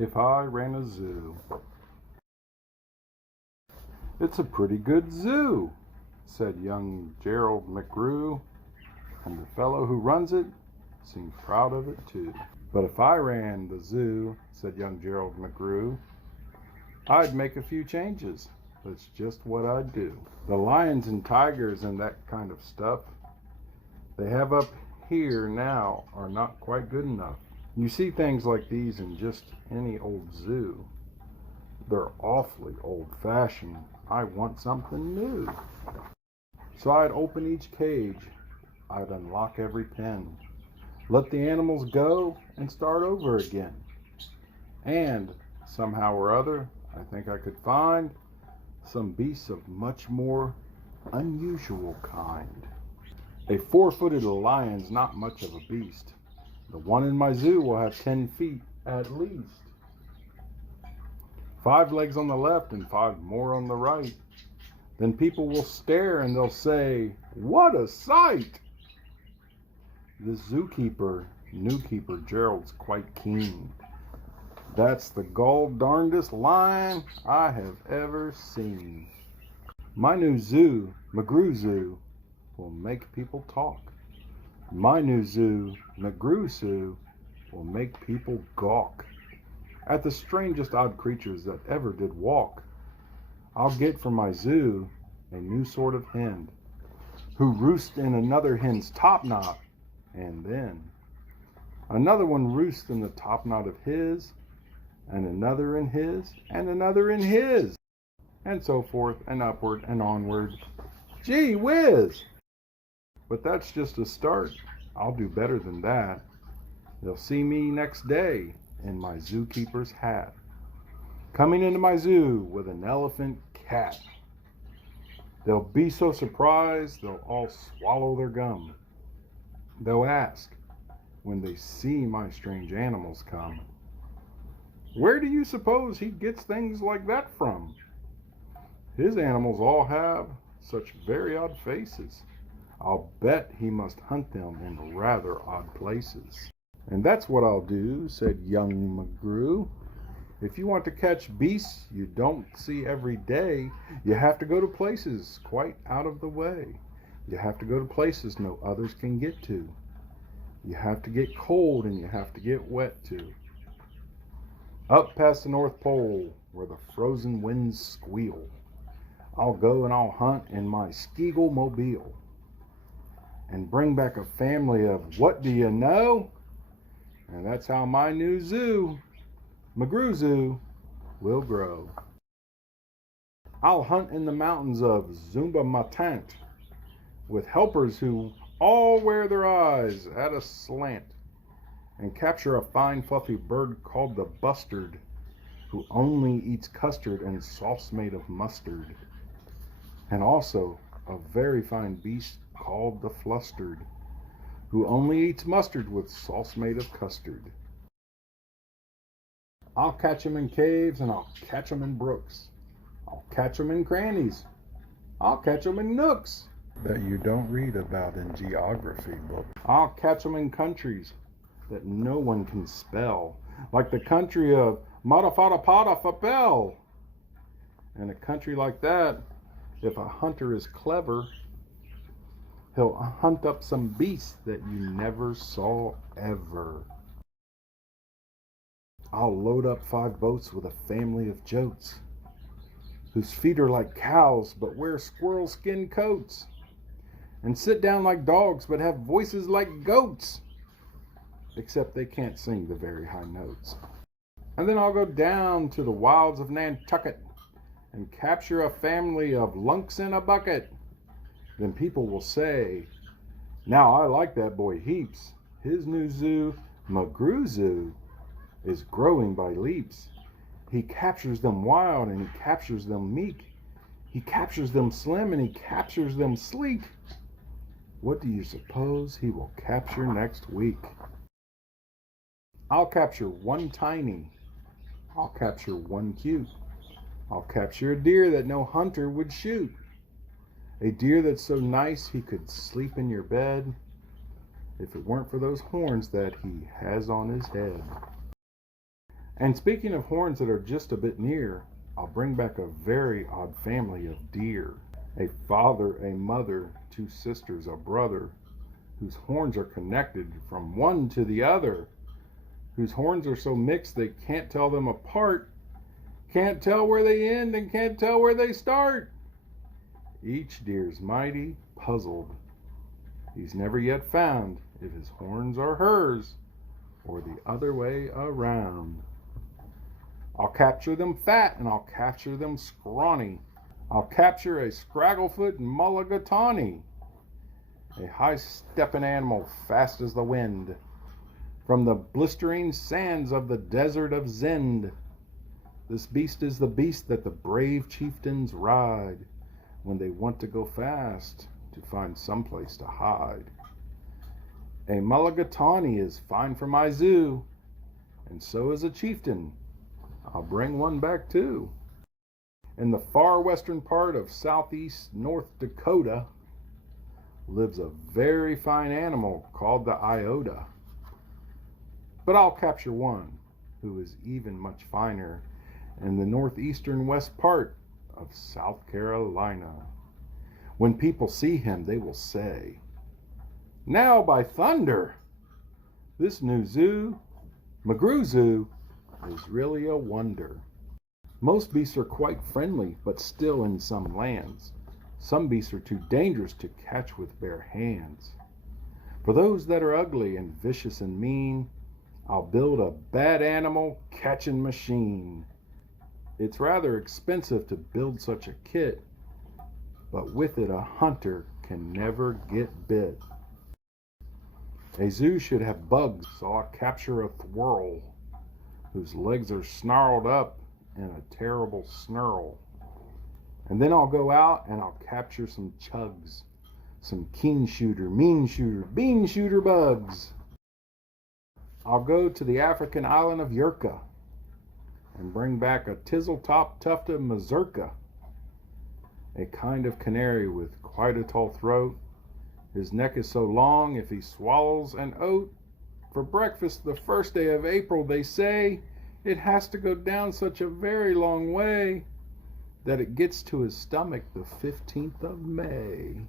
If I ran a zoo. It's a pretty good zoo, said young Gerald McGrew, and the fellow who runs it seemed proud of it too. But if I ran the zoo, said young Gerald McGrew, I'd make a few changes. That's just what I'd do. The lions and tigers and that kind of stuff they have up here now are not quite good enough. You see things like these in just any old zoo. They're awfully old-fashioned. I want something new. So I'd open each cage. I'd unlock every pen. Let the animals go and start over again. And somehow or other, I think I could find some beasts of much more unusual kind. A 4-footed lion's not much of a beast. The one in my zoo will have 10 feet at least. 5 legs on the left and 5 more on the right. Then people will stare and they'll say, "What a sight!" This zookeeper, new keeper Gerald's quite keen. That's the gall-darndest lion I have ever seen. My new zoo, McGrew Zoo, will make people talk. My new zoo, McGrew Zoo, will make people gawk at the strangest odd creatures that ever did walk. I'll get for my zoo a new sort of hen who roosts in another hen's top knot, and then another one roosts in the top knot of his, and another in his, and another in his, and so forth and upward and onward. Gee whiz! But that's just a start. I'll do better than that. They'll see me next day in my zookeeper's hat, coming into my zoo with an elephant cat. They'll be so surprised they'll all swallow their gum. They'll ask, when they see my strange animals come, "Where do you suppose he gets things like that from? His animals all have such very odd faces. I'll bet he must hunt them in rather odd places." "And that's what I'll do," said young McGrew. "If you want to catch beasts you don't see every day, you have to go to places quite out of the way. You have to go to places no others can get to. You have to get cold and you have to get wet too. Up past the North Pole where the frozen winds squeal, I'll go and I'll hunt in my Skeagle mobile and bring back a family of what do you know? And that's how my new zoo, McGrew Zoo, will grow. I'll hunt in the mountains of Zumba Matant with helpers who all wear their eyes at a slant and capture a fine fluffy bird called the bustard who only eats custard and sauce made of mustard, and also a very fine beast called the flustered who only eats mustard with sauce made of custard. I'll catch 'em in caves and I'll catch 'em in brooks. I'll catch 'em in crannies. I'll catch 'em in nooks that you don't read about in geography books. I'll catch 'em in countries that no one can spell, like the country of Matafatapatafapel. In a country like that, if a hunter is clever, he'll hunt up some beasts that you never saw ever. I'll load up 5 boats with a family of jotes whose feet are like cows but wear squirrel skin coats and sit down like dogs but have voices like goats, except they can't sing the very high notes. And then I'll go down to the wilds of Nantucket and capture a family of lunks in a bucket. Then people will say, "Now I like that boy heaps. His new zoo, McGrew Zoo, is growing by leaps. He captures them wild and he captures them meek. He captures them slim and he captures them sleek. What do you suppose he will capture next week?" I'll capture one tiny. I'll capture one cute. I'll capture a deer that no hunter would shoot. A deer that's so nice he could sleep in your bed if it weren't for those horns that he has on his head. And speaking of horns that are just a bit near, I'll bring back a very odd family of deer. A father, a mother, two sisters, a brother, whose horns are connected from one to the other, whose horns are so mixed they can't tell them apart, can't tell where they end and can't tell where they start. Each deer's mighty puzzled. He's never yet found if his horns are hers or the other way around. I'll capture them fat and I'll capture them scrawny. I'll capture a scragglefoot mulligatawny, a high-stepping animal fast as the wind, from the blistering sands of the desert of Zend. This beast is the beast that the brave chieftains ride when they want to go fast to find some place to hide. A mulligatawny is fine for my zoo, and so is a chieftain. I'll bring one back too. In the far western part of southeast North Dakota lives a very fine animal called the iota. But I'll capture one who is even much finer in the northeastern west part of South Carolina. When people see him, they will say, "Now by thunder, this new zoo, McGrew Zoo, is really a wonder." Most beasts are quite friendly, but still in some lands, some beasts are too dangerous to catch with bare hands. For those that are ugly and vicious and mean, I'll build a bad animal catching machine. It's rather expensive to build such a kit, but with it a hunter can never get bit. A zoo should have bugs, so I'll capture a thwirl, whose legs are snarled up in a terrible snarl. And then I'll go out and I'll capture some chugs, some keen shooter, mean shooter, bean shooter bugs. I'll go to the African island of Yurka and bring back a tizzle-top tufted mazurka, a kind of canary with quite a tall throat. His neck is so long if he swallows an oat for breakfast the first day of April, they say, it has to go down such a very long way that it gets to his stomach the 15th of May.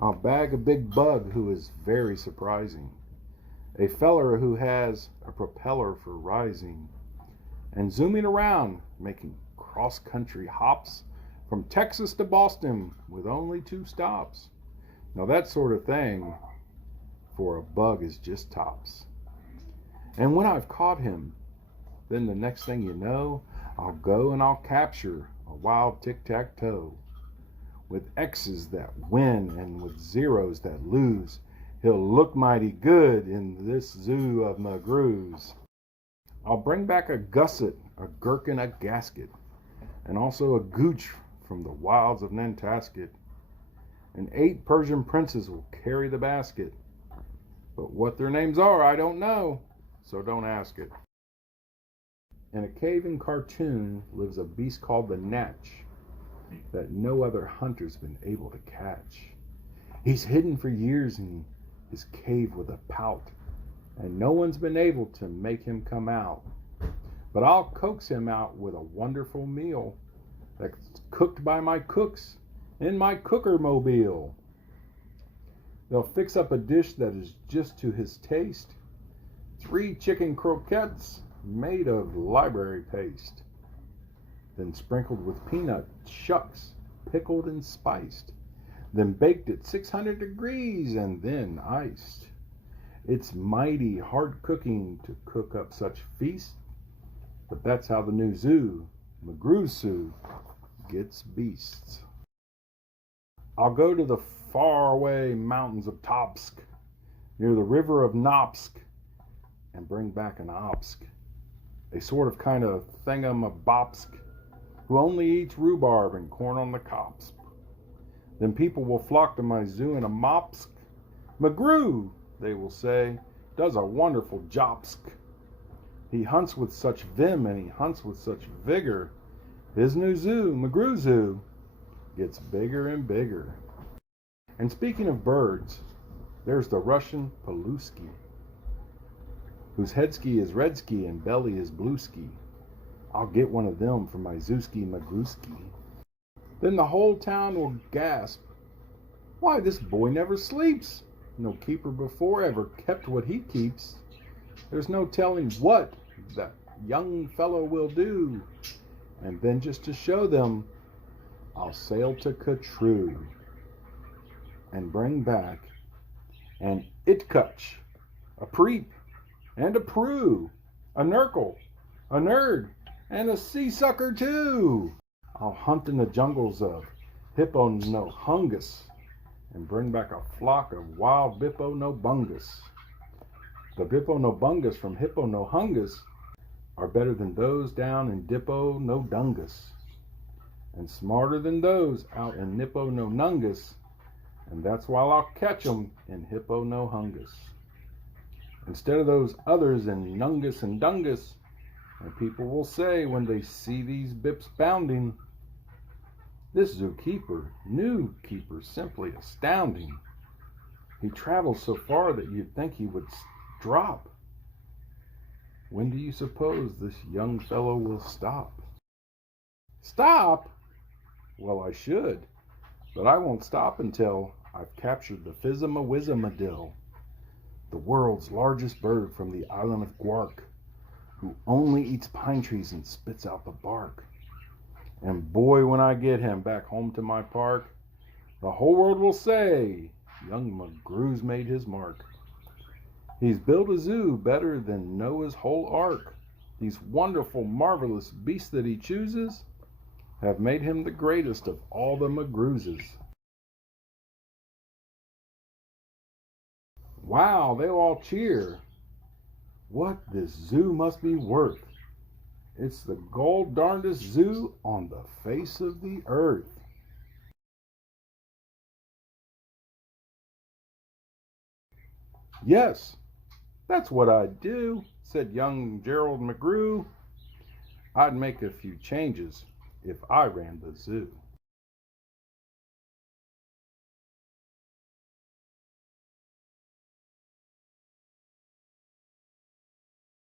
I'll bag a big bug who is very surprising, a feller who has a propeller for rising and zooming around, making cross-country hops from Texas to Boston with only 2 stops. Now that sort of thing for a bug is just tops. And when I've caught him, then the next thing you know, I'll go and I'll capture a wild tic-tac-toe. With X's that win and with zeros that lose, he'll look mighty good in this zoo of McGrews. I'll bring back a gusset, a gherkin, a gasket, and also a gooch from the wilds of Nantasket. And 8 Persian princes will carry the basket. But what their names are, I don't know, so don't ask it. In a cave in cartoon lives a beast called the Natch that no other hunter's been able to catch. He's hidden for years in his cave with a pout, and no one's been able to make him come out. But I'll coax him out with a wonderful meal that's cooked by my cooks in my cooker-mobile. They'll fix up a dish that is just to his taste. 3 chicken croquettes made of library paste, then sprinkled with peanut shucks, pickled and spiced, then baked at 600 degrees and then iced. It's mighty hard cooking to cook up such feast, but that's how the new zoo, McGrew Zoo, gets beasts. I'll go to the faraway mountains of Topsk, near the river of Nopsk, and bring back an Obsk, a sort of kind of thingamabobsk, who only eats rhubarb and corn on the cobs. Then people will flock to my zoo in a mopsk. McGrew, they will say, does a wonderful jobsk. He hunts with such vim and he hunts with such vigor. His new zoo, McGrew Zoo, gets bigger and bigger. And speaking of birds, there's the Russian Paluski, whose headski is redski and belly is blueski. I'll get one of them for my Zooski Magrooski. Then the whole town will gasp, why, this boy never sleeps. No keeper before ever kept what he keeps. There's no telling what that young fellow will do. And then just to show them, I'll sail to Catrue and bring back an Itkutch, a Preep, and a Prue, a Nurgle, a Nerd, and a Seasucker too. I'll hunt in the jungles of Hippo no Hungus and bring back a flock of wild Bippo no Bungus. The Bippo no Bungus from Hippo no Hungus are better than those down in Dippo no Dungus, and smarter than those out in Nippo no Nungus, and that's why I'll catch 'em in Hippo no Hungus, instead of those others in Nungus and Dungus. And people will say when they see these bips bounding, this zookeeper, new keeper, simply astounding. He travels so far that you'd think he would drop. When do you suppose this young fellow will stop? Stop? Well, I should, but I won't stop until I've captured the Phizima-Wizamadil, the world's largest bird from the island of Guark, who only eats pine trees and spits out the bark. And boy, when I get him back home to my park, the whole world will say, young McGrew's made his mark. He's built a zoo better than Noah's whole ark. These wonderful, marvelous beasts that he chooses have made him the greatest of all the McGrewses. Wow, they'll all cheer. What this zoo must be worth. It's the gold darndest zoo on the face of the earth. Yes, that's what I'd do, said young Gerald McGrew. I'd make a few changes if I ran the zoo.